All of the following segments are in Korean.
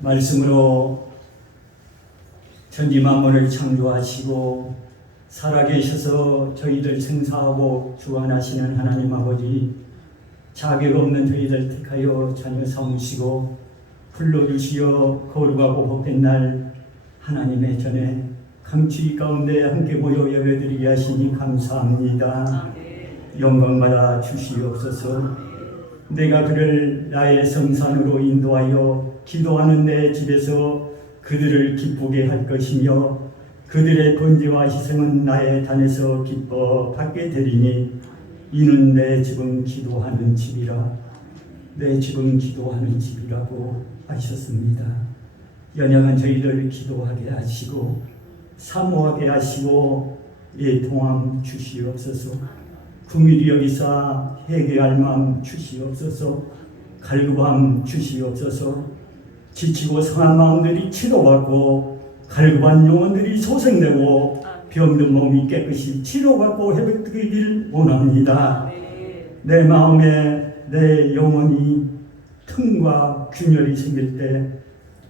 말씀으로 천지만물을 창조하시고 살아계셔서 저희들 생사하고 주관하시는 하나님 아버지, 자격 없는 저희들 택하여 자녀 삼으시고 불러주시어 거룩하고 복된 날 하나님의 전에 강취 가운데 함께 모여 예배드리게 하시니 감사합니다. 영광받아 주시옵소서. 내가 그를 나의 성산으로 인도하여 기도하는 내 집에서 그들을 기쁘게 할 것이며 그들의 번제와 희생은 나의 단에서 기뻐 받게 되리니 이는 내 집은 기도하는 집이라. 내 집은 기도하는 집이라고 하셨습니다. 연약한 저희들 기도하게 하시고 사모하게 하시고 애통함 주시옵소서. 긍휼히 여기사 회개할 마음 주시옵소서. 갈급함 주시옵소서. 지치고 상한 마음들이 치료받고 갈급한 영혼들이 소생되고 병든 몸이 깨끗이 치료받고 회복되길 원합니다. 내 마음에 내 영혼이 틈과 균열이 생길 때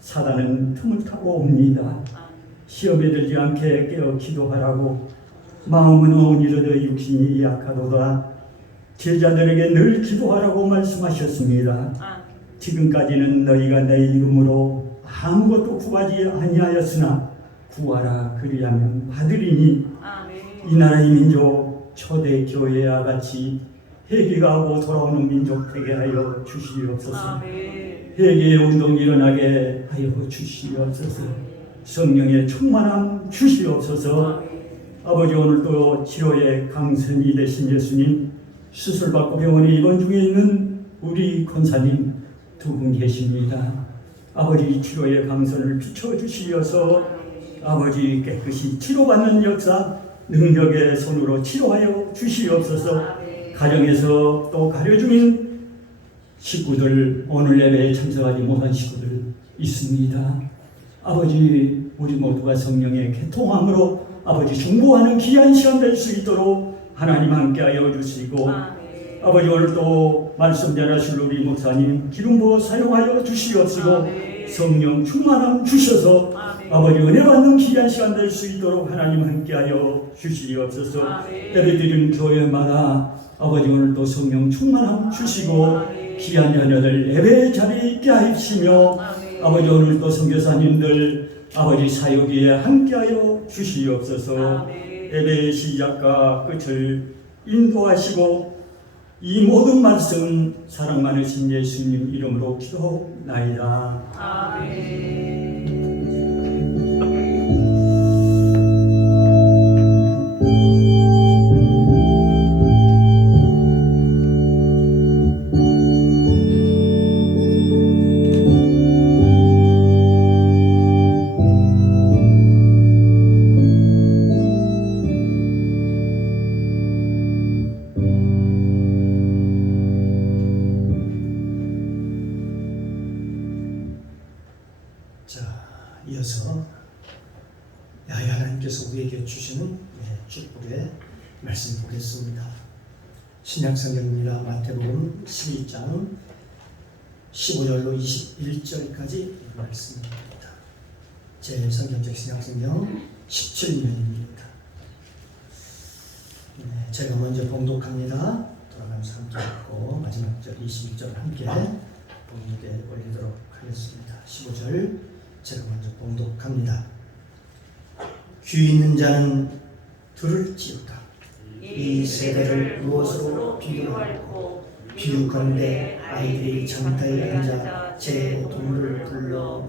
사단은 틈을 타고 옵니다. 시험에 들지 않게 깨어 기도하라고. 마음은 어니로도 육신이 약하도다. 제자들에게 늘 기도하라고 말씀하셨습니다. 지금까지는 너희가 내 이름으로 아무것도 구하지 아니하였으나 구하라 그리하면 받으리니 이 나라의 민족 초대 교회와 같이 회개가 하고 돌아오는 민족 되게 하여 주시옵소서. 회개의 운동이 일어나게 하여 주시옵소서. 성령의 충만함 주시옵소서. 아버지, 오늘도 치료의 강선이 되신 예수님, 수술받고 병원에 입원 중에 있는 우리 권사님 두 분 계십니다. 아버지, 치료의 강선을 비춰주시어서 아버지 깨끗이 치료받는 역사 능력의 손으로 치료하여 주시옵소서. 가정에서 또 가려 중인 식구들, 오늘 예배에 참석하지 못한 식구들 있습니다. 아버지, 우리 모두가 성령의 개통함으로 아버지 중보하는 귀한 시간 될 수 있도록 하나님 함께하여 주시고 아버지, 오늘도 말씀 전하실 우리 목사님 기름 부어 사용하여 주시옵시고 성령 충만함 주셔서 아버지 은혜 받는 귀한 시간 될 수 있도록 하나님 함께하여 주시옵소서. 예배드리는 교회마다 아버지 오늘도 성령 충만함 주시고 귀한 자녀들 예배 자리에 있게 하시며 아버지 오늘도 선교사님들 아버지 사역에 함께하여 주시옵소서. 예배의 시작과 끝을 인도하시고 이 모든 말씀 사랑 많으신 예수님 이름으로 기도나이다. 아멘. 이어서 하나님께서 우리에게 주시는 축복의 말씀 보겠습니다. 신약성경입니다. 마태복음 12장 15절로 21절까지 말씀입니다. 제 성경책 신약성경 17면입니다. 제가 먼저 봉독합니다. 돌아가면서 함께 읽고 마지막 절 22절 함께 봉독에 올리도록 하겠습니다. 15절 제가 먼저 봉독합니다. 귀 있는 자는 들을지어다. 이 세대를 무엇으로 비유할꼬? 비유컨대 아이들이 장터에 앉아 제 동물을 불러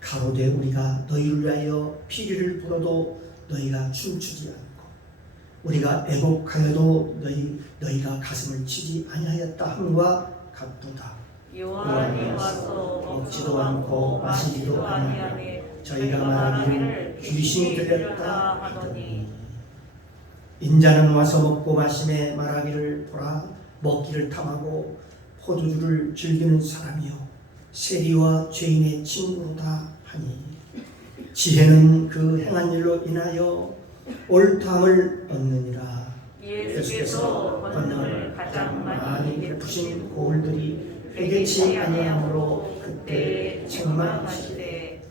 가로되 우리가 너희를 위하여 피리를 불어도 너희가 춤추지 않고 우리가 애곡하여도 너희가 가슴을 치지 아니하였다 함과 같도다. 요한이 와서 먹지도 않고 마시지도 아니하니 저희가 말하기를 귀신이 들렸다 하더니 인자는 와서 먹고 마심에 말하기를 보라 먹기를 탐하고 포도주를 즐기는 사람이요 세리와 죄인의 친구로다 하니 지혜는 그 행한 일로 인하여 옳다함을 얻느니라. 예수께서 권능을 가장 많이 베푸신 고울들이 회개치 아니함으로 때 책망하실 때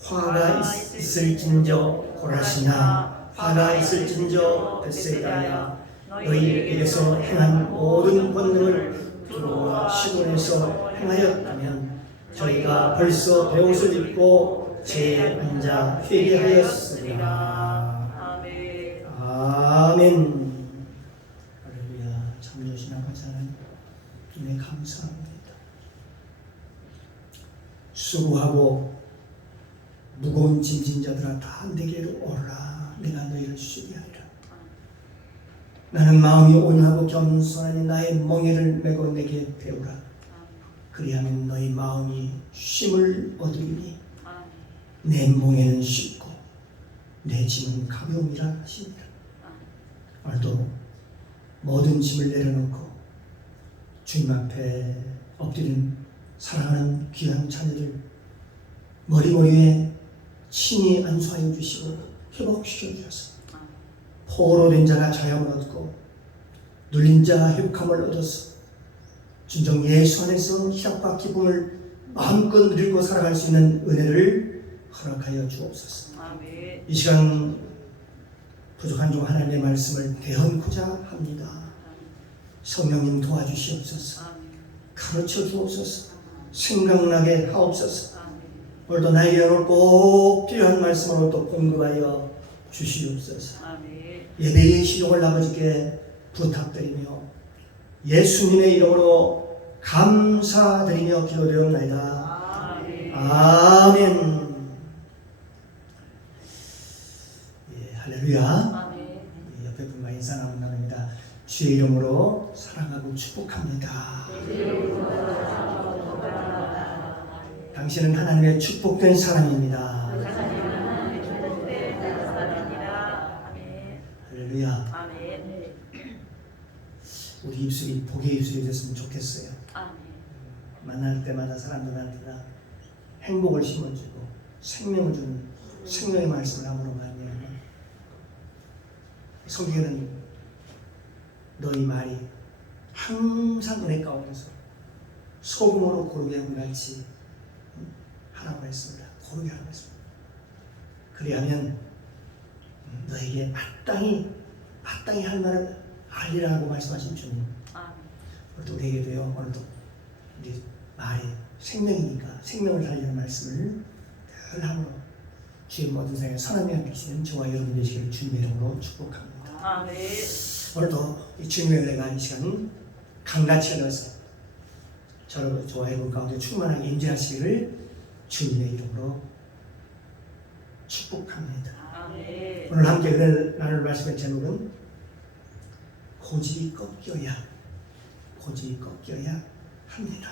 화가 있을진저 고라시나 화가 있을진저 벳세다야 너희에게서 행한 모든 권능을 두로와 시돈에서 행하였다면 저희가 벌써 베옷을 입고 제에 앉아 회개하였으리라. 아멘. 아멘. 할렐루야. 참여신 아버지 하나님 은혜 감사합니다. 수고하고 무거운 짐진 자들아 다 내게로 오라. 내가 너희를 쉬게 하리라. 나는 마음이 온유하고 겸손하니 나의 멍에를 메고 내게 배우라. 그리하면 너희 마음이 쉼을 얻으리니 내 멍에는 쉽고 내 짐은 가벼움이라 하십니다. 오늘도 모든 짐을 내려놓고 주님 앞에 엎드린 사랑하는 귀한 자녀들 머리머리에 친히 안수하여 주시고 회복시켜 주셔서 포로된 자가 자유함을 얻고 눌린 자가 회복함을 얻어서 진정 예수 안에서 희락과 기쁨을 마음껏 누리고 살아갈 수 있는 은혜를 허락하여 주옵소서. 아멘. 이 시간 부족한 종 하나님의 말씀을 대언고자 합니다. 성령님 도와주시옵소서. 가르쳐 주옵소서. 생각나게 하옵소서. 오늘도 나에게 오늘 꼭 필요한 말씀으로 또 공급하여 주시옵소서. 예배의 시종을 아버지께 부탁드리며 예수님의 이름으로 감사드리며 기도드리옵나이다. 아멘. 예, 할렐루야. 예, 옆에 분과 인사 나눕니다. 주의 이름으로 사랑하고 축복합니다. 당신은 하나님의 축복된 사람입니다. 할렐루야. 아멘. 우리 입술이 복의 입술이 됐으면 좋겠어요. 아멘. 만날 때마다 사람들한테 다 행복을 심어주고 생명을 주는 생명의 말씀을 함으로 말미암아 성경에는 너희 말이 항상 은혜 가운데서 소금으로 고르게 함같이 하라고 했습니다. 고르게 하라고 했습니다. 그리하면 너에게 마땅히 할 말을 알리라고 말씀하신 주님. 오늘도 우리에게도요. 오늘도 우리 말이 생명이니까 생명을 살리는 말씀을 늘 함으로 주의 모든 생에 선함이 함께시는 저와 여러분 되시기를 주님의 이름으로 축복합니다. 아멘. 오늘도 이 주님의 은혜가 이 시간 강같이 흘러서 저와 여러분 가운데 충만하게 임재하시기를 주님의 이름으로 축복합니다. 아멘. 오늘 함께 은혜를 나눌 말씀의 제목은 고집이 꺾여야 합니다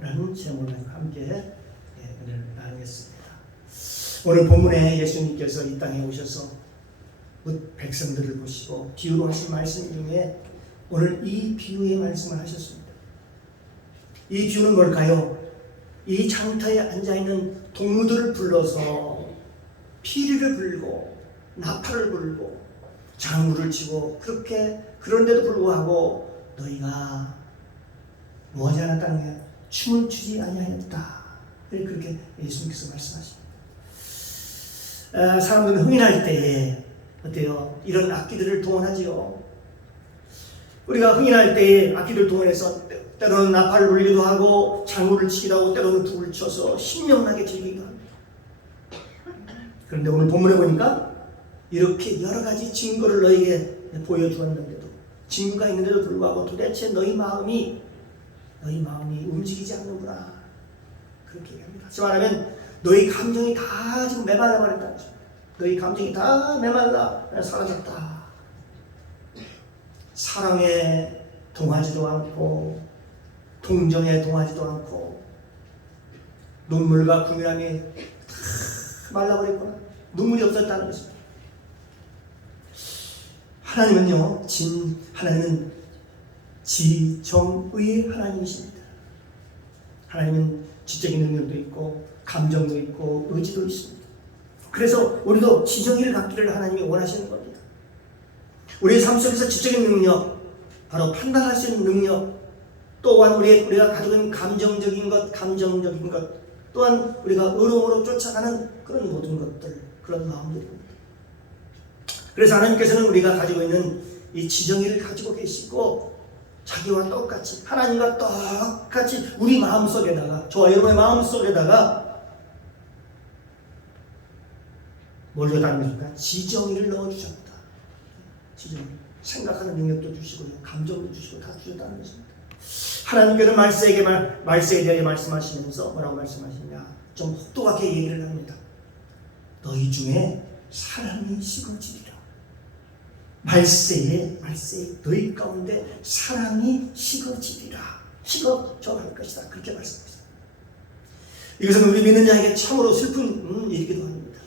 라는 제목을 함께 은혜를 나누겠습니다. 오늘 본문에 예수님께서 이 땅에 오셔서 백성들을 보시고 비유로 하신 말씀 중에 오늘 이 비유의 말씀을 하셨습니다. 이 비유는 뭘까요? 이 장터에 앉아있는 동무들을 불러서 피리를 불고 나팔을 불고 장구를 치고 그런데도 불구하고 너희가 뭐하지 않았다는 게 춤을 추지 아니하였다. 그렇게 예수님께서 말씀하십니다. 사람들은 흥인할 때에 어때요? 이런 악기들을 동원하지요. 우리가 흥인할 때에 악기를 동원해서 때로는 나팔을 불기도 하고 장구를 치기도 하고 때로는 북을 쳐서 신명나게 즐기기도 합니다. 그런데 오늘 본문에 보니까 이렇게 여러 가지 증거를 너희에게 보여주었는데도 증거가 있는데도 불구하고 도대체 너희 마음이 움직이지 않는구나 그렇게 얘기합니다. 다시 말하면 너희 감정이 다 지금 메말라 버렸다. 너희 감정이 다 메말라 사라졌다. 사랑에 동하지도 않고 동정에 동하지도 않고 눈물과 궁유함이 다 말라버렸구나. 눈물이 없었다는 것입니다. 하나님은요, 하나님은 지정의 하나님이십니다. 하나님은 지적인 능력도 있고 감정도 있고 의지도 있습니다. 그래서 우리도 지정의를 갖기를 하나님이 원하시는 겁니다. 우리의 삶 속에서 지적인 능력, 바로 판단할 수 있는 능력, 또한 우리가 가지고 있는 감정적인 것, 또한 우리가 의로움으로 쫓아가는 그런 모든 것들, 그런 마음들입니다. 그래서 하나님께서는 우리가 가지고 있는 이 지정의를 가지고 계시고 자기와 똑같이, 하나님과 똑같이 우리 마음속에다가, 저와 여러분의 마음속에다가 뭘 넣어다는 것입니까? 지정의를 넣어주셨다. 지정의. 생각하는 능력도 주시고요, 감정도 주시고 다 주셨다는 것입니다. 하나님께서 말세에 대해 말씀하시면서 뭐라고 말씀하시냐? 좀 혹독하게 얘기를 합니다. 너희 중에 사랑이 식어지리라. 말세에 너희 가운데 사랑이 식어지리라. 식어져갈 것이다. 그렇게 말씀하셨습니다. 이것은 우리 믿는 자에게 참으로 슬픈 일이기도 합니다.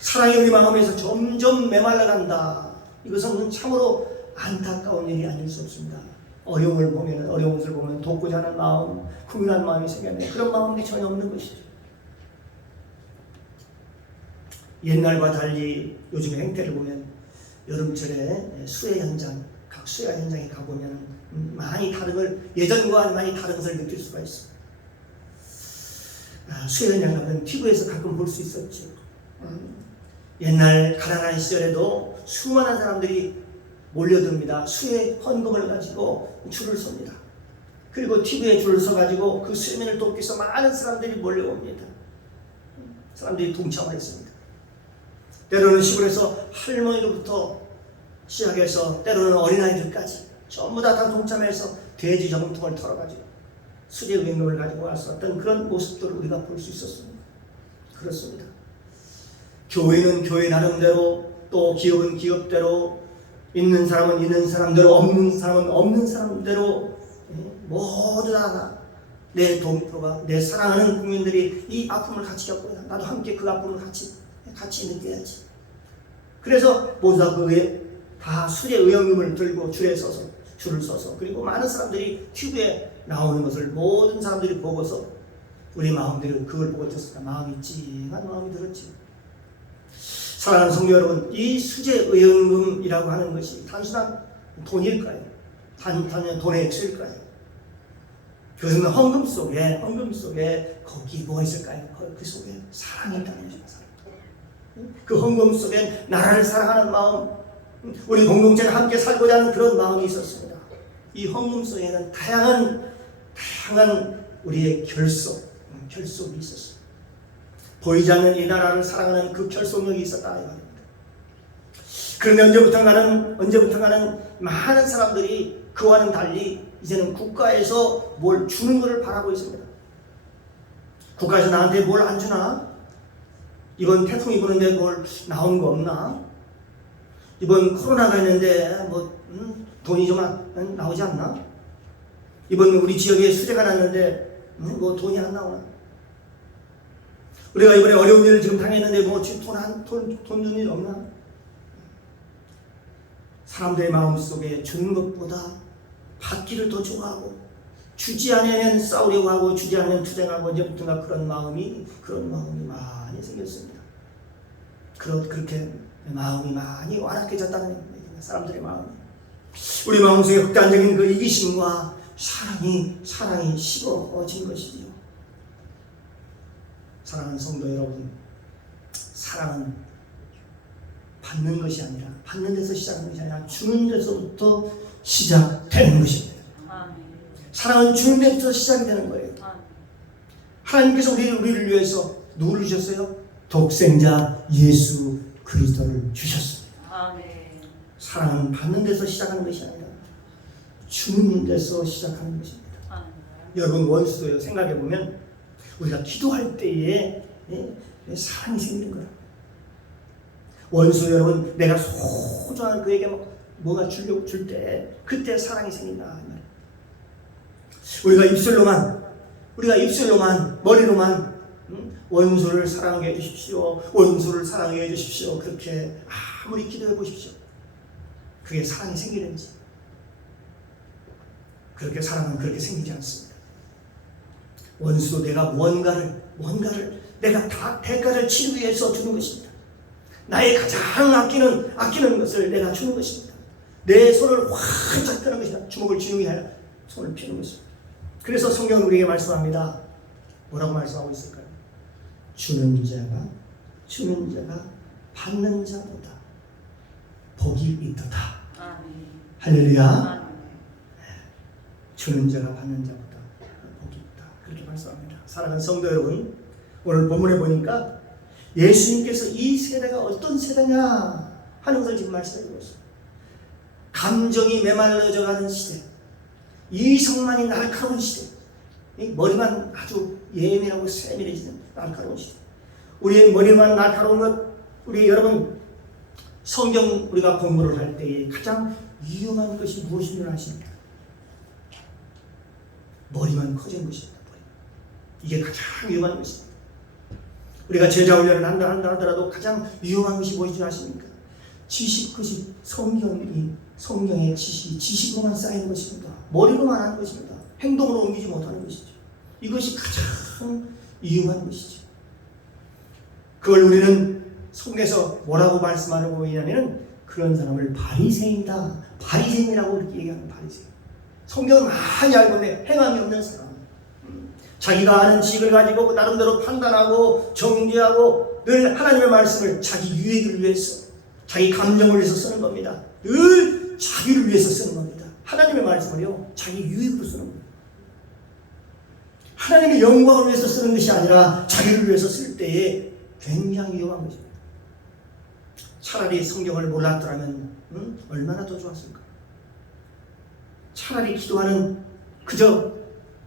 사랑이 우리 마음에서 점점 메말라간다. 이것은 참으로 안타까운 일이 아닐 수 없습니다. 어려운 것을 보면 돕고자 하는 마음, 궁금한 마음이 생겼네. 그런 마음이 전혀 없는 것이죠. 옛날과 달리 요즘의 행태를 보면 여름철에 수해 현장, 각 수해 현장에 가보면 많이 다른 걸, 예전과 많이 다른 것을 느낄 수가 있습니다. 수해 현장 가면 TV에서 가끔 볼 수 있었죠. 옛날 가난한 시절에도 수많은 사람들이 몰려듭니다. 수해 헌금을 가지고 줄을 섭니다. 그리고 TV에 줄을 서가지고 그 수해민을 돕기 위해서 많은 사람들이 몰려옵니다. 사람들이 동참했습니다. 때로는 시골에서 할머니로부터 시작해서 때로는 어린아이들까지 전부 다 동참해서 돼지 저금통을 털어가지고 수제 의행금을 가지고 왔었던 그런 모습들을 우리가 볼 수 있었습니다. 그렇습니다. 교회는 교회 나름대로, 또 기업은 기업대로, 있는 사람은 있는 사람대로, 없는 사람은 없는 사람대로 모두 다 내 동포가, 내 사랑하는 국민들이 이 아픔을 같이 겪고 나도 함께 그 아픔을 같이 느껴야지. 그래서 모두 다 수제 의연금을 들고 줄을 서서 그리고 많은 사람들이 튜브에 나오는 것을 모든 사람들이 보고서 우리 마음들은 그걸 보고 있었으니까 마음이 찡한 마음이 들었지. 사랑하는 성도 여러분, 이 수제 의연금이라고 하는 것이 단순한 돈일까요? 단순한 돈의 액수일까요? 그것은 헌금 속에 거기 뭐가 있을까요? 그 속에 사랑이 있다는 것입니다. 그 헌금 속에 나라를 사랑하는 마음, 우리 공동체를 함께 살고자 하는 그런 마음이 있었습니다. 이 헌금 속에는 다양한 우리의 결속이 있었습니다. 보이지 않는 이 나라를 사랑하는 그 결속력이 있었다. 그런데 언제부턴가는 많은 사람들이 그와는 달리 이제는 국가에서 뭘 주는 것을 바라고 있습니다. 국가에서 나한테 뭘 안 주나? 이번 태풍이 부는데 뭘 나온 거 없나? 이번 코로나가 있는데 돈이 좀 나오지 않나? 이번 우리 지역에 수재가 났는데 돈이 안 나오나? 우리가 이번에 어려운 일을 지금 당했는데 돈 주는 일 없나? 사람들의 마음속에 주는 것보다 받기를 더 좋아하고, 주지 않으면 싸우려고 하고, 주지 않으면 투쟁하고, 언제부턴가 그런 마음이 많이 생겼습니다. 그렇게 마음이 많이 완악해졌다는 얘기입니다. 사람들의 마음이. 우리 마음속에 극단적인 그 이기심과 사랑이 식어진 것이지요. 사랑하는 성도 여러분, 사랑은 받는 것이 아니라, 받는 데서 시작하는 것이 아니라 주는 데서부터 시작되는 것입니다. 사랑은 주는 데부터 시작이 되는 거예요. 하나님께서 우리를 위해서 누구를 주셨어요? 독생자 예수 그리스도를 주셨습니다. 사랑은 받는 데서 시작하는 것이 아니라 주는 데서 시작하는 것입니다. 여러분, 원수도요, 생각해보면 우리가 기도할 때에 사랑이 생기는 거라. 원수 여러분, 내가 소중한 그에게 뭐가 주려고 줄 때 그때 사랑이 생긴다. 우리가 입술로만 머리로만 원수를 사랑해 주십시오, 원수를 사랑해 주십시오, 그렇게 아무리 기도해 보십시오. 그게 사랑이 생기는지? 그렇게 사랑은 그렇게 생기지 않습니다. 원수도 내가 무언가를 내가 다 대가를 치르기 위해서 주는 것입니다. 나의 가장 아끼는 것을 내가 주는 것입니다. 내 손을 활짝 펴는 것이다. 주먹을 쥐는 게 아니라 손을 펴는 것입니다. 그래서 성경은 우리에게 말씀합니다. 뭐라고 말씀하고 있을까요? 주는 자가 받는 자보다 복이 있도다. 아멘. 할렐루야. 아멘. 주는 자가 받는 자보다 복이 있다. 그렇게 말씀합니다. 사랑하는 성도 여러분, 오늘 본문에 보니까 예수님께서 이 세대가 어떤 세대냐 하는 것을 지금 말씀해주고 있습니다. 감정이 메말라져가는 시대, 이성만이 날카로운 시대, 머리만 아주 예민하고 세밀해지는 날카로운 시대. 우리의 머리만 날카로운 것, 우리 여러분 성경 우리가 공부를 할 때에 가장 위험한 것이 무엇인 줄 아십니까? 머리만 커진 것입니다. 이게 가장 위험한 것입니다. 우리가 제자 훈련을 한다 하더라도 가장 위험한 것이 무엇인 줄 아십니까? 지식, 성경의 지식으로만 쌓이는 것입니다. 머리로만 하는 것입니다. 행동으로 옮기지 못하는 것이죠. 이것이 가장 위험한 것이죠. 그걸 우리는 성경에서 뭐라고 말씀하는 거냐면 그런 사람을 바리새인이다. 바리새인이라고 이렇게 얘기하는 바리새인. 성경은 많이 알고 있는데 행함이 없는 사람. 자기가 아는 지식을 가지고 나름대로 판단하고 정죄하고 늘 하나님의 말씀을 자기 유익을 위해서, 자기 감정을 위해서 쓰는 겁니다. 늘 자기를 위해서 쓰는 겁니다. 하나님의 말씀을요, 자기 유익으로 쓰는 겁니다. 하나님의 영광을 위해서 쓰는 것이 아니라 자기를 위해서 쓸 때에 굉장히 위험한 것입니다. 차라리 성경을 몰랐더라면 얼마나 더 좋았을까? 차라리 기도하는 그저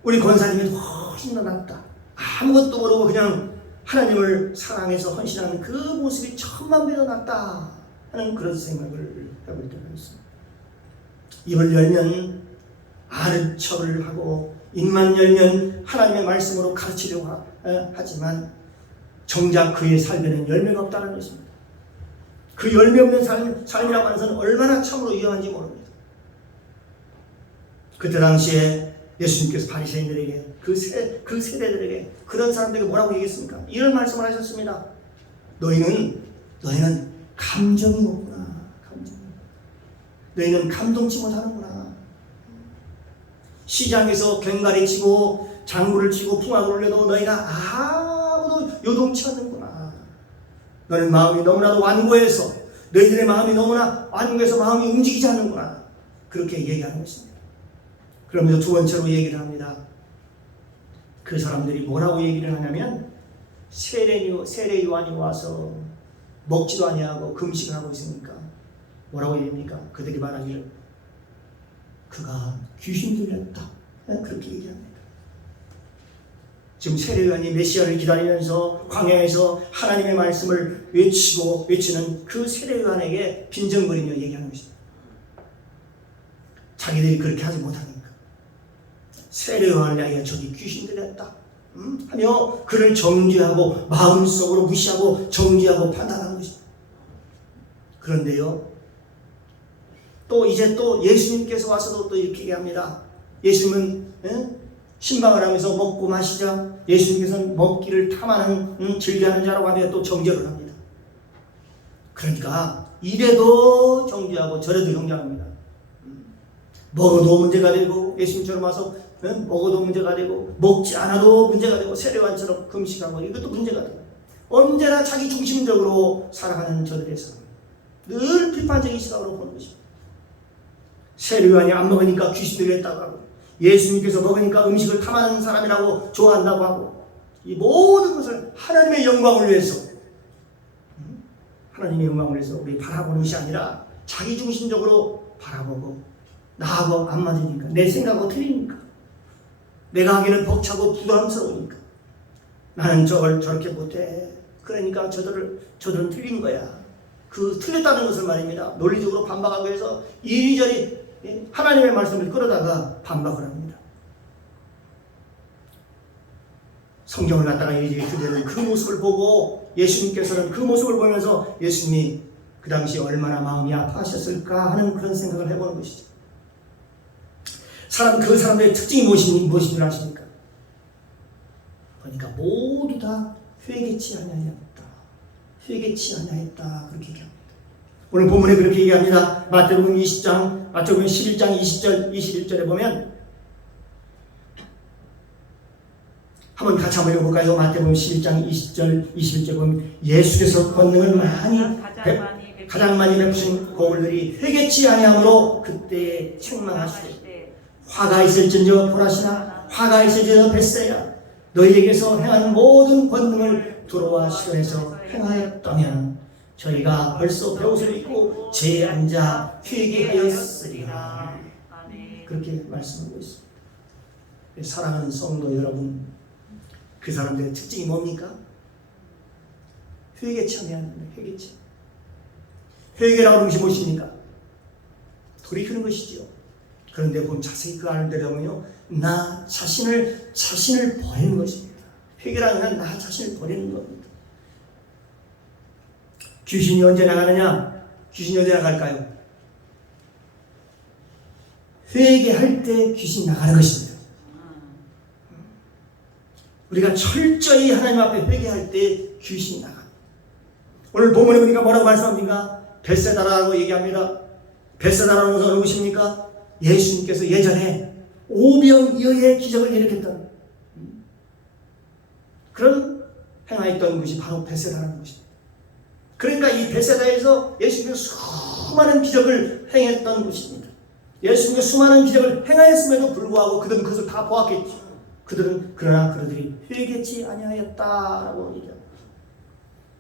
우리 권사님이 훨씬 더 낫다. 아무것도 모르고 그냥 하나님을 사랑해서 헌신하는 그 모습이 천만 배 더 낫다 하는 그런 생각을 해볼 때가 있습니다. 입을 열면 아는 척을 하고 입만 열면 하나님의 말씀으로 가르치려고 하지만 정작 그의 삶에는 열매가 없다는 것입니다. 그 열매 없는 삶이라고 하는 것은 얼마나 참으로 위험한지 모릅니다. 그때 당시에 예수님께서 바리새인들에게 그 세대들에게 그런 사람들에게 뭐라고 얘기했습니까? 이런 말씀을 하셨습니다. 너희는 감정이 없구나. 너희는 감동치 못하는구나. 시장에서 괭가리 치고 장구를 치고 풍악을 울려도 너희가 아무도 요동치 않는구나. 너는 마음이 너무나도 완고해서 너희들의 마음이 너무나 완고해서 마음이 움직이지 않는구나. 그렇게 얘기하는 것입니다. 그러면서 두 번째로 얘기를 합니다. 그 사람들이 뭐라고 얘기를 하냐면 세례 요한이 와서 먹지도 아니하고 금식을 하고 있으니까 뭐라고 얘기합니까? 그들이 말하기를 그가 귀신 들렸다. 그렇게 얘기합니다. 지금 세례 요한이 메시아를 기다리면서 광야에서 하나님의 말씀을 외치는 그 세례 요한에게 빈정거리며 얘기하는 것입니다. 자기들이 그렇게 하지 못하니까 세례 요한을 향해 저기 귀신 들렸다 하며 그를 정죄하고 마음속으로 무시하고 정죄하고 판단하는 것입니다. 그런데요, 또 이제 또 예수님께서 와서도 또 이렇게 얘기합니다. 예수님은 신방을 하면서 먹고 마시자 예수님께서는 먹기를 탐하는 즐겨하는 자라고 하며 또 정죄를 합니다. 그러니까 이래도 정죄하고 저래도 정죄합니다. 먹어도 문제가 되고 예수님처럼 와서 먹어도 문제가 되고 먹지 않아도 문제가 되고 세례요한처럼 금식하고 이것도 문제가 되고 언제나 자기 중심적으로 살아가는 저들의 삶, 늘 비판적인 시각으로 보는 것입니다. 세례요한이 안 먹으니까 귀신 들렸다고 하고 예수님께서 먹으니까 음식을 탐하는 사람이라고 좋아한다고 하고 이 모든 것을 하나님의 영광을 위해서 우리 바라보는 것이 아니라 자기 중심적으로 바라보고 나하고 안 맞으니까 내 생각하고 틀리니까 내가 하기는 벅차고 부담스러우니까 나는 저렇게 못해. 그러니까 저들은 틀린 거야. 그 틀렸다는 것을 말입니다. 논리적으로 반박하기 위해서 이리저리 하나님의 말씀을 끌어다가 반박을 합니다. 성경을 갖다가 이리저리 그대는 그 모습을 보고 예수님께서는 그 모습을 보면서 예수님이 그 당시 얼마나 마음이 아파하셨을까 하는 그런 생각을 해보는 것이죠. 그 사람들의 특징이 무엇인 줄 아십니까? 그러니까 모두 다 회개치 아니하였다. 그렇게 얘기합니다. 오늘 본문에 그렇게 얘기합니다. 마태복음 11장 20절 21절에 보면 한번 같이 한번 읽어볼까요? 마태복음 11장 20절 21절 보면 예수께서 권능을 가장 많이 베푸신 고울들이 회개치 아니함으로 그때 책망하시되 화가 있을진저 보라시나 화가 있을진저 벳사이다 너희에게서 행한 모든 권능을 두로와 시돈에서 행하였다면 저희가 벌써 배옷을 입고 제에 앉아 회개하였으리라. 그렇게 말씀하고 있습니다. 사랑하는 성도 여러분, 그 사람들의 특징이 뭡니까? 회개치 아니하는 회개치. 회개라고 하는 것이 무엇입니까? 돌이키는 것이지요. 그런데 보면 자세히 그 안을 들여다보면요, 나 자신을 버리는 것입니다. 회개라는 건 나 자신을 버리는 겁니다. 귀신이 언제 나가느냐? 귀신이 언제 나갈까요? 회개할 때 귀신이 나가는 것입니다. 우리가 철저히 하나님 앞에 회개할 때 귀신이 나가. 오늘 본문에 보니까 뭐라고 말씀합니까? 벳세다라고 얘기합니다. 벳세다라는 것은 누구십니까? 예수님께서 예전에 오병이어의 기적을 일으켰던 그런 행하였던 것이 바로 벳세다라는 것입니다. 그러니까 이 벳세다에서 예수님께서 수많은 기적을 행했던 곳입니다. 예수님께서 수많은 기적을 행하였음에도 불구하고 그들은 그것을 다 보았겠죠. 그러나 그들이 회개치 아니하였다라고 얘기합니다.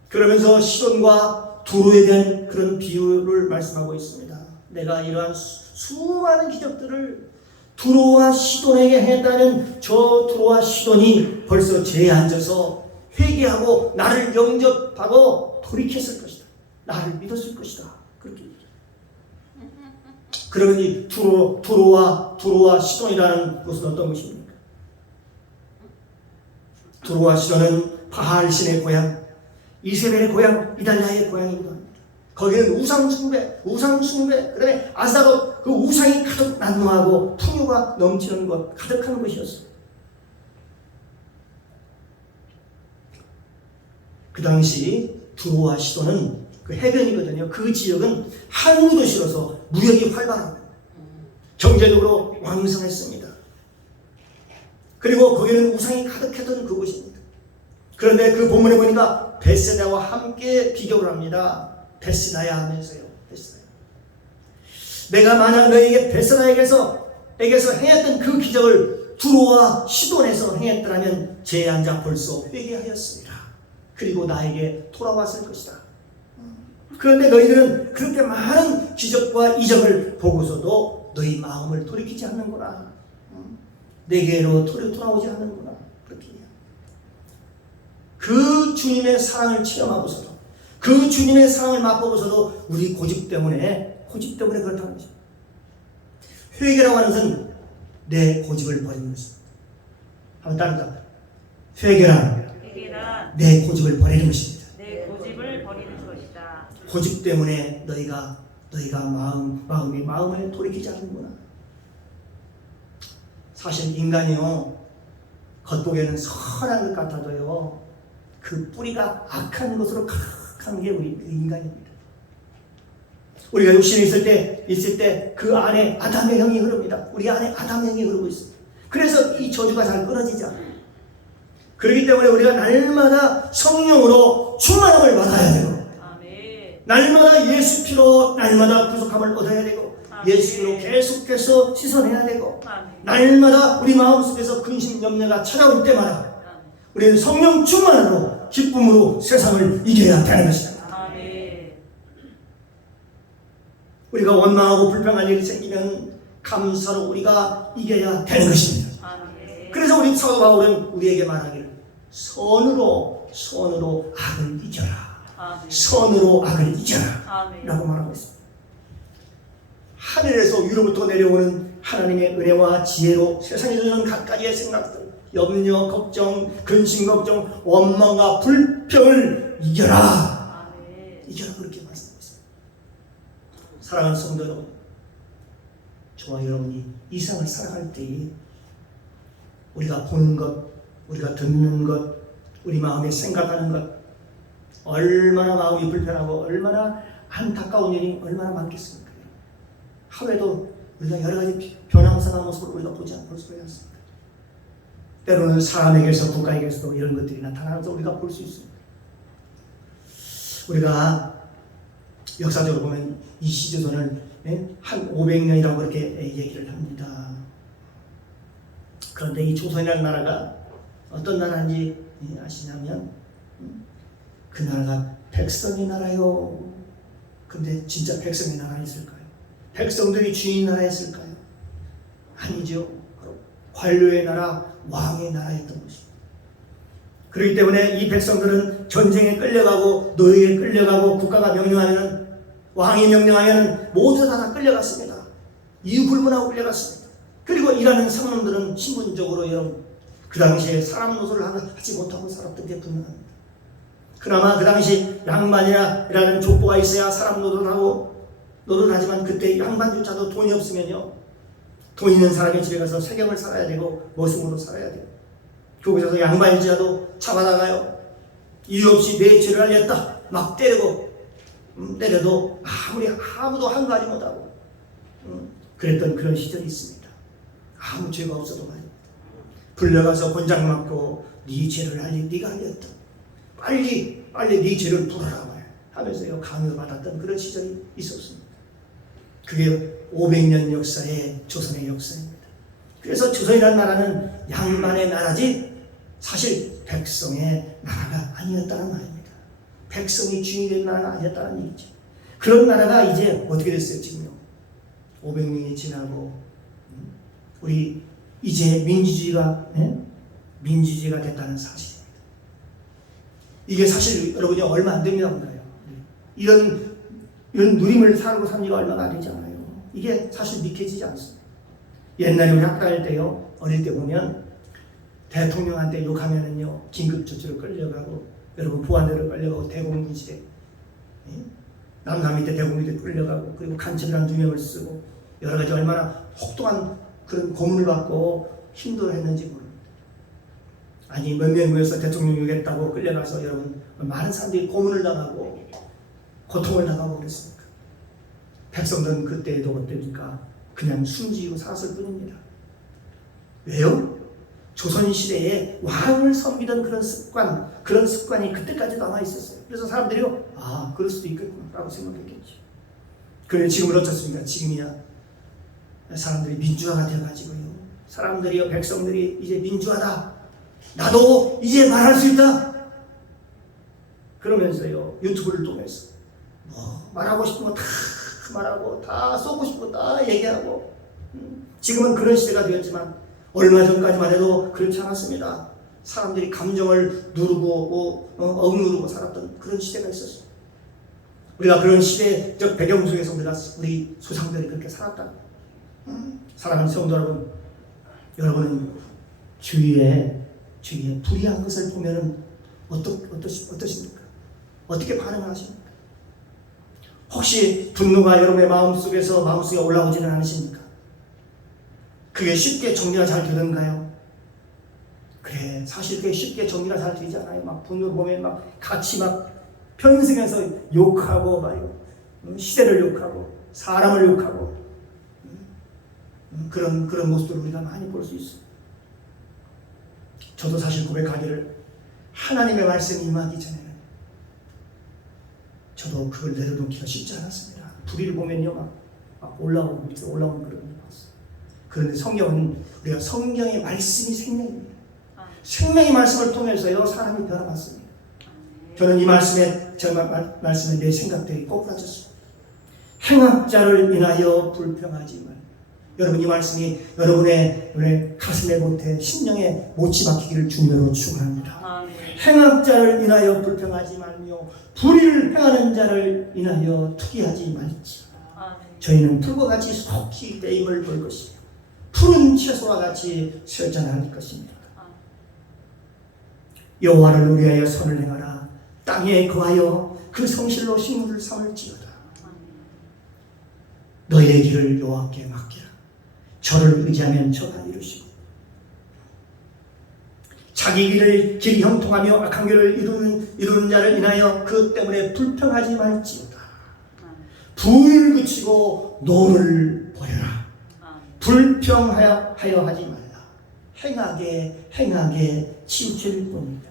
그러면서 시돈과 두로에 대한 그런 비유를 말씀하고 있습니다. 내가 이러한 수많은 기적들을 두로와 시돈에게 했다면 저 두로와 시돈이 벌써 죄에 앉아서 회개하고 나를 영접하고 돌이켰을 것이다. 나를 믿었을 것이다. 그렇게 얘기해요. 그러면 이 두로와 시돈이라는 것은 어떤 것입니까? 두로와 시돈은 바알신의 고향, 이세벨의 고향, 이달랴의 고향이기도 합니다. 거기는 우상숭배, 그 다음에 아스타롯, 그 우상이 가득 난무하고 풍요가 넘치는 것, 가득한 곳이었어요. 그 당시 두로와 시돈은 그 해변이거든요. 그 지역은 항구 도시로서 무역이 활발하고 경제적으로 왕성했습니다. 그리고 거기는 우상이 가득했던 그곳입니다. 그런데 그 본문에 보니까 벳세다와 함께 비교를 합니다. 벳세다야 하면서요. 벳세다야. 내가 만약 너희에게 벳세다에게서 행했던 그 기적을 두로와 시돈에서 행했더라면 제 앉아 벌써 회개하였습니다. 그리고 나에게 돌아왔을 것이다. 그런데 너희들은 그렇게 많은 기적과 이적을 보고서도 너희 마음을 돌이키지 않는구나. 내게로 돌아오지 않는구나. 그렇게 그 주님의 사랑을 체험하고서도 그 주님의 사랑을 맛보고서도 우리 고집 때문에 그렇다는 것입니다. 회개라고 하는 것은 내 고집을 버리는 것입니다. 한번 따라합니다. 회개란 내 고집을 버리는 것입니다. 내 고집을 버리는 것이다. 고집 때문에 너희가 마음을 돌이키지 않는구나. 사실 인간이요, 겉보기에는 선한 것 같아도요, 그 뿌리가 악한 것으로 가득한 게 우리 인간입니다. 우리가 육신이 있을 때 그 안에 아담의 영이 흐릅니다. 우리 안에 아담의 영이 흐르고 있습니다. 그래서 이 저주가 잘 끊어지지 않아요. 그렇기 때문에 우리가 날마다 성령으로 충만함을 받아야 되고, 아멘. 날마다 예수 피로 날마다 구속함을 얻어야 되고, 아멘. 예수로 계속해서 씻어내야 되고, 아멘. 날마다 우리 마음속에서 근심 염려가 찾아올 때마다 우리는 성령 충만으로 기쁨으로 세상을 이겨야 되는 것이다. 아멘. 우리가 원망하고 불평할 일이 생기면 감사로 우리가 이겨야 되는 것입니다. 아멘. 그래서 우리 사도 바울은 우리에게 말하기를 선으로 악을 이겨라. 아멘. 선으로 악을 이겨라. 아멘. 라고 말하고 있습니다. 하늘에서 위로부터 내려오는 하나님의 은혜와 지혜로 세상에 주는 갖가지의 생각들, 염려, 걱정, 근심, 걱정, 원망과 불평을 이겨라. 아멘. 이겨라. 그렇게 말씀하고 있습니다. 사랑하는 성도 여러분, 저와 여러분이 이 세상을 살아갈 때 우리가 보는 것, 우리가 듣는 것, 우리 마음에 생각하는 것, 얼마나 마음이 불편하고 얼마나 안타까운 일이 얼마나 많겠습니까? 하루에도 우리가 여러 가지 변화무쌍한 모습을 우리가 보지 않을 수가 있습니다. 때로는 사람에게서 국가에게서도 이런 것들이 나타나는 걸 우리가 볼 수 있습니다. 우리가 역사적으로 보면 이 시조선을 한 500년이라고 그렇게 얘기를 합니다. 그런데 이 조선이라는 나라가 어떤 나라인지 아시냐면 그 나라가 백성의 나라요. 근데 진짜 백성의 나라였을까요? 백성들이 주인 나라였을까요? 아니죠. 바로 관료의 나라, 왕의 나라였던 것입니다. 그렇기 때문에 이 백성들은 전쟁에 끌려가고 노예에 끌려가고 국가가 명령하면 왕이 명령하면 모두 다 끌려갔습니다. 이유 불문하고 끌려갔습니다. 그리고 일하는 상놈들은 신분적으로 여러분 그 당시에 사람 노릇을 하지 못하고 살았던 게 분명합니다. 그나마 그 당시 양반이라는 족보가 있어야 사람 노릇을 하지만 그때 양반조차도 돈이 없으면요 돈 있는 사람의 집에 가서 세경을 살아야 되고 머슴으로 살아야 돼요. 거기서 양반일지라도 잡아다가요 이유 없이 내 죄를 알렸다 막 때리고 때려도 아무도 한가하지 못하고 그랬던 그런 시절이 있습니다. 아무 죄가 없어도 말입니다. 불려가서 권장 맞고 네 죄를 네가 알렸다 빨리 네 죄를 풀어라 하면서요 강요받았던 그런 시절이 있었습니다. 그게 500년 역사의 조선의 역사입니다. 그래서 조선이라는 나라는 양반의 나라지 사실 백성의 나라가 아니었다는 말입니다. 백성이 주인이 된 나라가 아니었다는 얘기죠. 그런 나라가 이제 어떻게 됐어요? 지금요 500년이 지나고 우리 이제 민주주의가 됐다는 사실입니다. 이게 사실 여러분이 얼마 안 됩니다. 이런 누림을 살고 산 지가 얼마가 안 되지 않아요. 이게 사실 믿겨지지 않습니다. 옛날에 우리 학교 다닐 때요 어릴 때 보면 대통령한테 욕하면은요 긴급조치로 끌려가고 여러분 보안대로 끌려가고 대공무실에 남남 밑에 대공무실에 끌려가고 그리고 간첩이라는 누명을 쓰고 여러 가지 얼마나 혹독한 그런 고문을 받고 힘들어했는지 모릅니다. 아니 몇 명 모여서 대통령 욕했다고 끌려가서 여러분 많은 사람들이 고문을 당하고 고통을 당하고 그랬습니까? 백성들은 그때에도 어땠습니까? 그냥 숨지고 살았을 뿐입니다. 왜요? 조선시대에 왕을 섬기던 그런 습관이 그때까지 남아있었어요. 그래서 사람들이요 그럴 수도 있겠구나 라고 생각했겠죠. 그런데 지금은 어떻습니까? 지금이야 사람들이 민주화가 되어가지고요 사람들이요 백성들이 이제 민주화다 나도 이제 말할 수 있다 그러면서요 유튜브를 통해서 말하고 싶은 거 다 말하고 다 쏘고 싶은 거 다 얘기하고 지금은 그런 시대가 되었지만 얼마 전까지만 해도 그렇지 않았습니다. 사람들이 감정을 누르고 억누르고 살았던 그런 시대가 있었어요. 우리가 그런 시대적 배경 속에서 우리 조상들이 그렇게 살았다. 사랑하는 성도 여러분, 여러분은 주위에 불의한 것을 보면은 어떠십니까? 어떻게 반응을 하십니까? 혹시 분노가 여러분의 마음속에 올라오지는 않으십니까? 그게 쉽게 정리가 잘 되던가요? 그래, 사실 그게 쉽게 정리가 잘 되지 않아요. 막 분노를 보면 같이 편승해서 욕하고 시대를 욕하고 사람을 욕하고 그런 모습들을 우리가 많이 볼 수 있어요. 저도 사실 고백하기를 하나님의 말씀이 임하기 전에는 저도 그걸 내려놓기가 쉽지 않았습니다. 불의를 보면요 막 올라오는 그런 걸 봤어요. 그런데 성경은 우리가 성경의 말씀이 생명입니다. 생명의 말씀을 통해서요 사람이 변화받습니다. 저는 이 말씀에 내 생각들이 꼬부라졌습니다. 행악자를 인하여 불평하지 말. 여러분 이 말씀이 여러분의 가슴에 못해 심령에 못이 박히기를 주님으로 축원합니다. 행악자를 인하여 불평하지 말며 불의를 행하는 자를 인하여 투기하지 말지. 저희는 풀과 같이 속히 빼임을 볼 것이며 푸른 채소와 같이 쇠잔할 것입니다. 여호와를 의뢰하여 선을 행하라. 땅에 거하여 그 성실로 식물을 삼을지어다. 너희의 길을 여호와께 맡기라. 저를 의지하면 저가 이루시고 자기 길이 형통하며 악한 길을 이루는 자를 인하여 그 때문에 불평하지 말지어다. 불을 그치고 노를 버려라. 불평하여 하지 말라. 행하게 치우칠 뿐이다.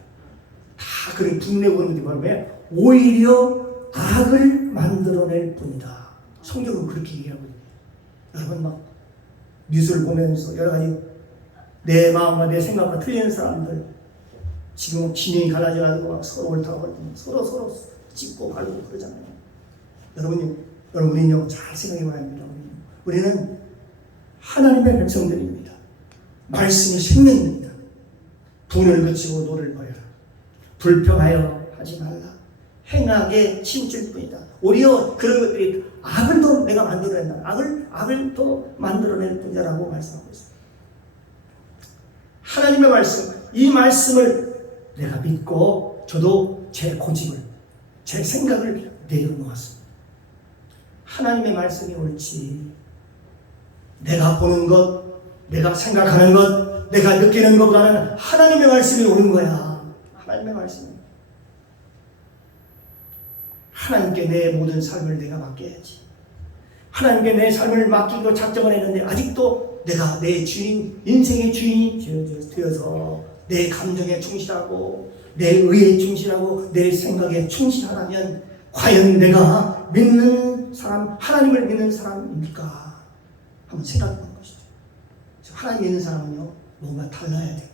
다 그런 분내고는 게 바로 왜? 오히려 악을 만들어낼 뿐이다. 성경은 그렇게 얘기하고 있네요. 여러분 막 뉴스를 보면서 여러 가지 내 마음과 내 생각과 틀리는 사람들 지금 진영이 갈라져가지고 막 서로 옳다고 서로 짚고 가르고 그러잖아요. 여러분이 잘 생각해봐야 합니다. 우리는 하나님의 백성들입니다. 말씀이 생명입니다. 분을 그치고 노를 버려라. 불평하여 하지 말라. 행하게 치우칠 뿐이다. 오히려 그런 것들이 악을 더 내가 만들어낸다. 악을 더 만들어낼 뿐이라고 말씀하고 있습니다. 하나님의 말씀, 이 말씀을 내가 믿고 저도 제 고집을, 제 생각을 내려놓았습니다. 하나님의 말씀이 옳지. 내가 보는 것, 내가 생각하는 것, 내가 느끼는 것보다는 하나님의 말씀이 옳은 거야. 하나님의 말씀이. 하나님께 내 모든 삶을 내가 맡겨야지. 하나님께 내 삶을 맡기고 작정을 했는데 아직도 내가 내 주인, 인생의 주인이 되어서 내 감정에 충실하고 내 의에 충실하고 내 생각에 충실하다면 과연 내가 믿는 사람, 하나님을 믿는 사람입니까? 한번 생각해 보는 것이죠. 하나님 믿는 사람은요, 뭔가 달라야 됩니다.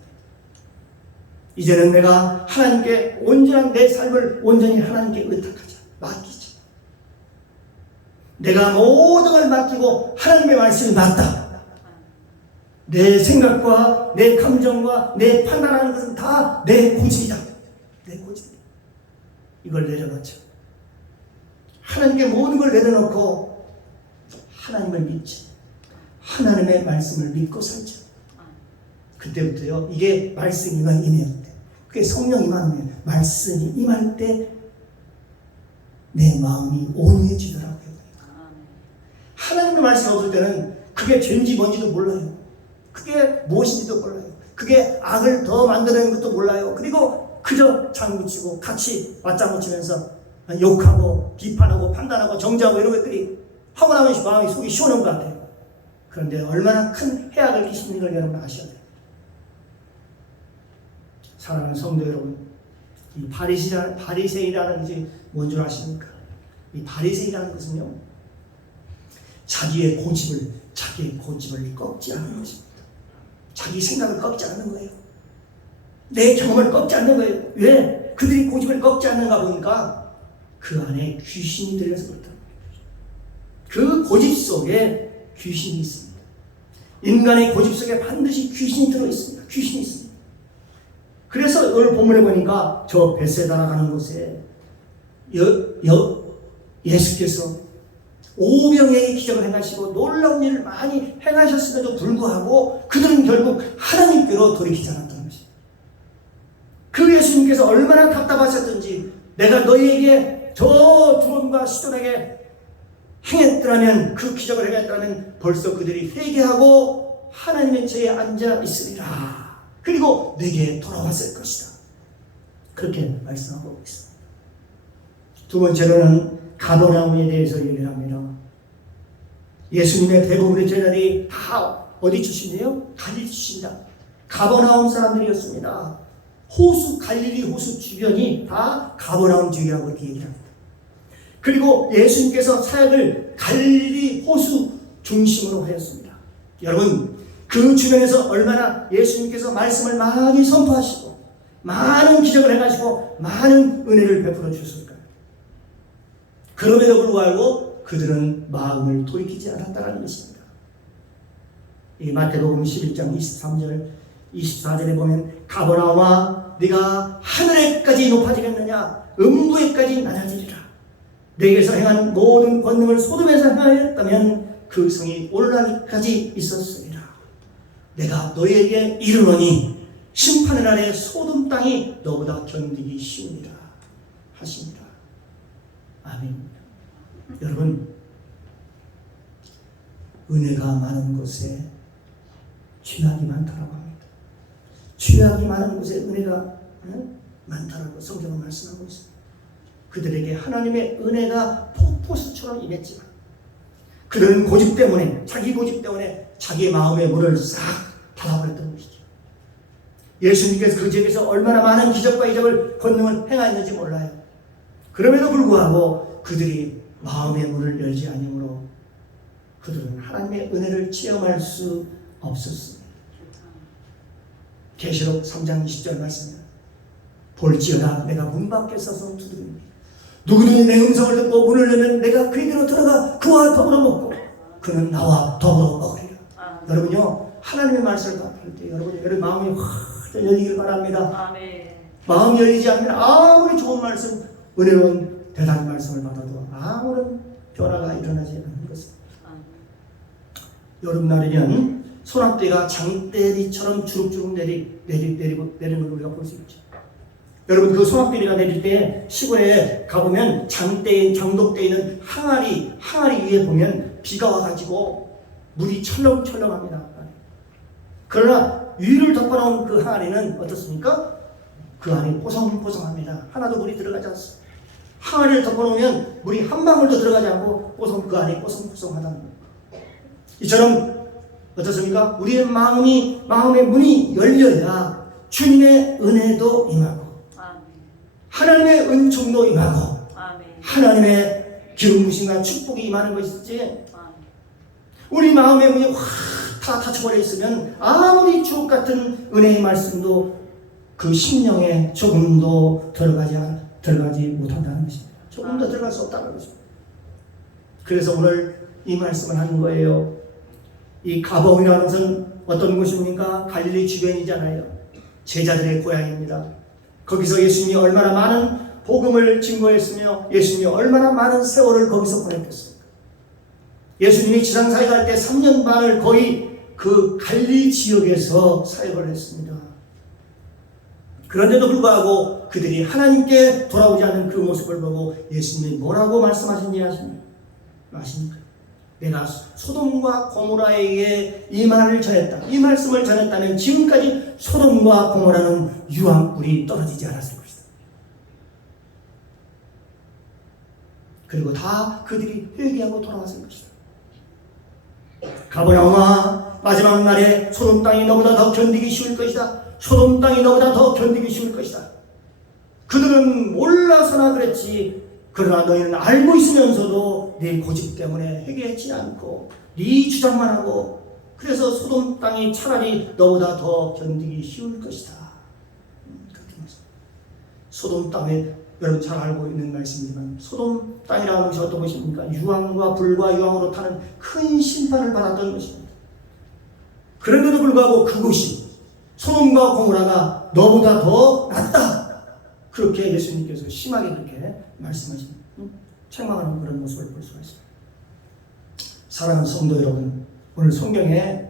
이제는 내가 하나님께 온전한 내 삶을 온전히 하나님께 의탁하자. 맡기자. 내가 모든 걸 맡기고 하나님의 말씀이 맞다. 내 생각과 내 감정과 내 판단하는 것은 다 내 고집이다. 내 고집이다. 이걸 내려놓자. 하나님께 모든 걸 내려놓고 하나님을 믿자. 하나님의 말씀을 믿고 살자. 그때부터요, 이게 말씀이 임하면 돼. 그게 성령 임하면 말씀이 임할 때 내 마음이 온유해지더라고요. 하나님의 말씀이 없을 때는 그게 죄인지 뭔지도 몰라요. 그게 무엇인지도 몰라요. 그게 악을 더 만들어내는 것도 몰라요. 그리고 그저 장구치고 같이 맞장구치면서 욕하고 비판하고 판단하고 정죄하고 이런 것들이 하고 나면 마음이 속이 시원한 것 같아요. 그런데 얼마나 큰 해악을 끼치는 걸 여러분 아셔야 돼요. 사랑하는 성도 여러분, 이 바리새인이라는 것이 뭔 줄 아십니까? 이 바리새인이라는 것은요, 자기의 고집을 꺾지 않는 것입니다. 자기 생각을 꺾지 않는 거예요. 내 경험을 꺾지 않는 거예요. 왜? 그들이 고집을 꺾지 않는가 보니까 그 안에 귀신이 들여서 그렇다. 그 고집 속에 귀신이 있습니다. 인간의 고집 속에 반드시 귀신이 들어있습니다. 귀신이 있습니다. 그래서 오늘 본문에 보니까 저 벳세다라 가는 곳에 예수께서 오병이어의 기적을 행하시고 놀라운 일을 많이 행하셨음에도 불구하고 그들은 결국 하나님께로 돌이키지 않았다는 것입니다. 그 예수님께서 얼마나 답답하셨던지 내가 너희에게 저 두론과 시돈에게 행했더라면, 그 기적을 행했더라면 벌써 그들이 회개하고 하나님의 제에 앉아 있으리라. 그리고 내게 돌아왔을 것이다. 그렇게 말씀하고 있습니다. 두 번째로는 가버나움에 대해서 얘기를 합니다. 예수님의 대부분의 제자들이 다 어디 출신이에요? 갈릴리 출신이다. 가버나움 사람들이었습니다. 갈릴리 호수 주변이 다 가버나움 지역이라고 이렇게 얘기합니다. 그리고 예수님께서 사역을 갈릴리 호수 중심으로 하였습니다. 여러분, 그 주변에서 얼마나 예수님께서 말씀을 많이 선포하시고 많은 기적을 해가시고 많은 은혜를 베풀어 주셨을까요? 그럼에도 불구하고 그들은 마음을 돌이키지 않았다는 것입니다. 이 마태복음 11장 23절 24절에 보면 가버나움아 네가 하늘에까지 높아지겠느냐, 음부에까지 낮아지리라. 내게서 행한 모든 권능을 소돔에서 행하였다면 그 성이 오늘날까지 있었으리라. 내가 너희에게 이르노니 심판의 날에 소돔 땅이 너보다 견디기 쉬우니라 하시니라. 아멘. 여러분, 은혜가 많은 곳에 죄악이 많다라고 합니다. 죄악이 많은 곳에 은혜가 많다라고 성경은 말씀하고 있습니다. 그들에게 하나님의 은혜가 폭포수처럼 임했지만 그들은 고집 때문에, 자기 고집 때문에 자기의 마음의 문을 싹 닫아버렸던 것이죠. 예수님께서 그 지역에서 얼마나 많은 기적과 이적을 권능을 행하였는지 몰라요. 그럼에도 불구하고 그들이 마음의 문을 열지 아니므로 그들은 하나님의 은혜를 체험할 수 없었습니다. 계시록 3장 20절 말씀입니다. 볼지어다 내가 문 밖에 서서 두드립니다. 누구든지 내 음성을 듣고 문을 열면 내가 그에게로 들어가 그와 더불어 먹고 그는 나와 더불어 먹으리라. 여러분요, 하나님의 말씀을 받을 때 여러분 마음이 확 열리길 바랍니다. 아멘. 마음이 열리지 않으면 아무리 좋은 말씀, 은혜로운 대단한 말씀을 받아도 아무런 변화가 일어나지 않는 것입니다. 여름날이면 소낙대가 장대리처럼 주룩주룩 내리는 걸 우리가 볼 수 있죠. 여러분 그 소낙대리가 내릴 때 시골에 가보면 장독대에 있는 항아리 위에 보면 비가 와가지고 물이 철렁철렁합니다. 그러나 위를 덮어놓은 그 항아리는 어떻습니까? 그 안이 뽀송뽀송합니다. 하나도 물이 들어가지 않습니다. 항아리를 덮어놓으면 물이 한 방울도 들어가지 않고 그 안이 뽀송뽀송하다는 거예요. 이처럼 어떻습니까? 우리의 마음의 문이 열려야 주님의 은혜도 임하고 하나님의 은총도 임하고 하나님의 기름 부으심과 축복이 임하는 것이지, 우리 마음의 문이 확 다 닫혀버려 있으면 아무리 주옥 같은 은혜의 말씀도 그 심령에 조금도 들어가지 못한다는 것입니다. 조금도 들어갈 수 없다는 것입니다. 그래서 오늘 이 말씀을 하는 거예요. 이 가버나움이라는 것은 어떤 곳입니까? 갈릴리 주변이잖아요. 제자들의 고향입니다. 거기서 예수님이 얼마나 많은 복음을 증거했으며 예수님이 얼마나 많은 세월을 거기서 보냈겠습니까? 예수님이 지상사회 갈 때 3년 반을 거의 그 갈릴리 지역에서 사역을 했습니다. 그런데도 불구하고 그들이 하나님께 돌아오지 않는 그 모습을 보고 예수님이 뭐라고 말씀하셨니 아십니까? 내가 소돔과 고모라에게 이 말을 전했다. 이 말씀을 전했다면 지금까지 소돔과 고모라는 유황불이 떨어지지 않았을 것이다. 그리고 다 그들이 회개하고 돌아왔을 것이다. 가버나움아, 마지막 날에 소돔 땅이 너보다 더 견디기 쉬울 것이다. 소돔 땅이 너보다 더 견디기 쉬울 것이다. 그들은 몰라서나 그랬지. 그러나 너희는 알고 있으면서도 네 고집 때문에 회개하지 않고 네 주장만 하고, 그래서 소돔 땅이 차라리 너보다 더 견디기 쉬울 것이다. 그렇게 말씀합니다. 소돔 땅에 여러분 잘 알고 있는 말씀이지만 소돔 땅이라는 것이 어떤 것입니까? 유황과 불과 유황으로 타는 큰 심판을 받았던 것입니다. 그런데도 불구하고 그곳이 소돔과 고모라가 너보다 더 낫다. 그렇게 예수님께서 심하게 그렇게 말씀하십니다. 책망하는 그런 모습을 볼 수가 있습니다. 사랑하는 성도 여러분, 오늘 성경에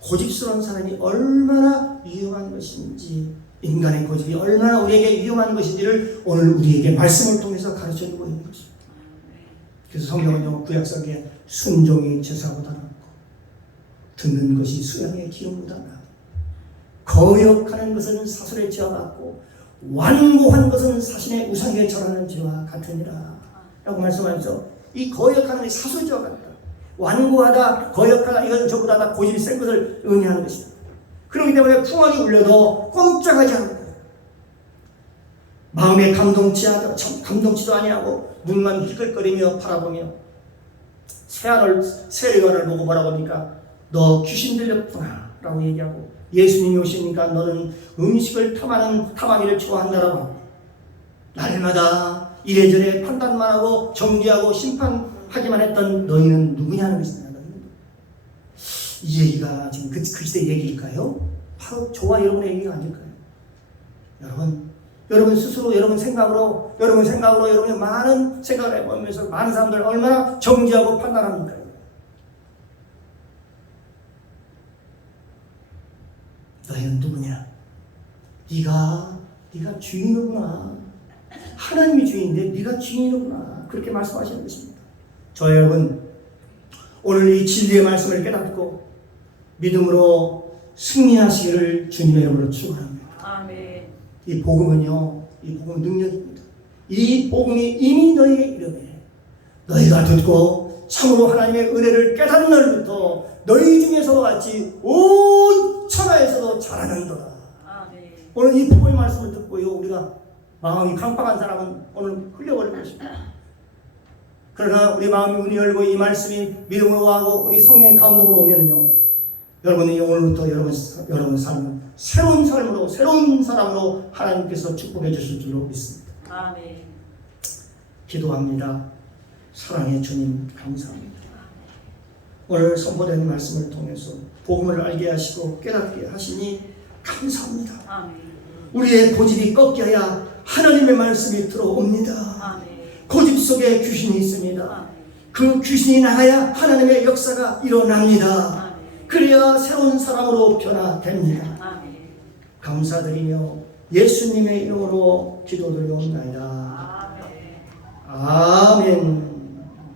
고집스러운 사람이 얼마나 위험한 것인지, 인간의 고집이 얼마나 우리에게 위험한 것인지를 오늘 우리에게 말씀을 통해서 가르쳐주고 있는 것입니다. 그래서 성경은요, 구약성에 순종이 제사보다 낫고 듣는 것이 수양의 기름보다 낫고 거역하는 것은 사술의 죄와 같고 완고한 것은 사신의 우상에 절하는 죄와 같으니라 라고 말씀하면서, 이 거역하는 것이 사술의 죄와 같다, 완고하다, 거역하다, 이것은 전부 다 고집이 센 것을 의미하는 것이다. 그렇기 때문에 풍악이 울려도 꼼짝하지 않고 마음에 감동치도 아니하고 눈만 힐끗거리며 바라보며 세례관을 보고 뭐라고 합니까? 너 귀신 들렸구나 라고 얘기하고, 예수님이 오시니까 너는 음식을 탐하기를 좋아한다라고 하고, 날마다 이래저래 판단만 하고 정죄하고 심판하기만 했던 너희는 누구냐는 것입니다. 이 얘기가 지금 그 시대 얘기일까요? 바로 저와 여러분의 얘기가 아닐까요? 여러분 스스로 여러분의 생각으로 여러분의 많은 생각을 해보면서 많은 사람들 얼마나 정죄하고 판단합니까? 너희는 누구냐? 네가 주인이구나. 하나님이 주인인데 네가 주인이구나. 그렇게 말씀하시는 것입니다. 저 여러분, 오늘 이 진리의 말씀을 깨닫고 믿음으로 승리하시기를 주님의 이름으로 축원합니다. 아멘. 이 복음은요, 이 복음은 능력입니다. 이 복음이 이미 너희에게 이르매 너희가 듣고 참으로 하나님의 은혜를 깨닫는 날부터 너희 중에서와 같이 온 천하에서도 자라는도다. 아멘. 오늘 이 복음의 말씀을 듣고요, 우리가 마음이 강팍한 사람은 오늘 흘려버릴 것입니다. 그러나 우리 마음이 문이 열고 이 말씀이 믿음으로 하고 우리 성령의 감동으로 오면요, 여러분이 오늘부터 여러분 삶은 새로운 삶으로, 새로운 사람으로 하나님께서 축복해 주실 줄로 믿습니다. 아멘. 기도합니다. 사랑의 주님, 감사합니다. 오늘 선포된 말씀을 통해서 복음을 알게 하시고 깨닫게 하시니 감사합니다. 아멘. 우리의 고집이 꺾여야 하나님의 말씀이 들어옵니다. 아멘. 고집 속에 귀신이 있습니다. 아멘. 그 귀신이 나가야 하나님의 역사가 일어납니다. 아멘. 그래야 새로운 사람으로 변화됩니다. 아멘. 감사드리며 예수님의 이름으로 기도드리옵나이다. 아멘. 아멘.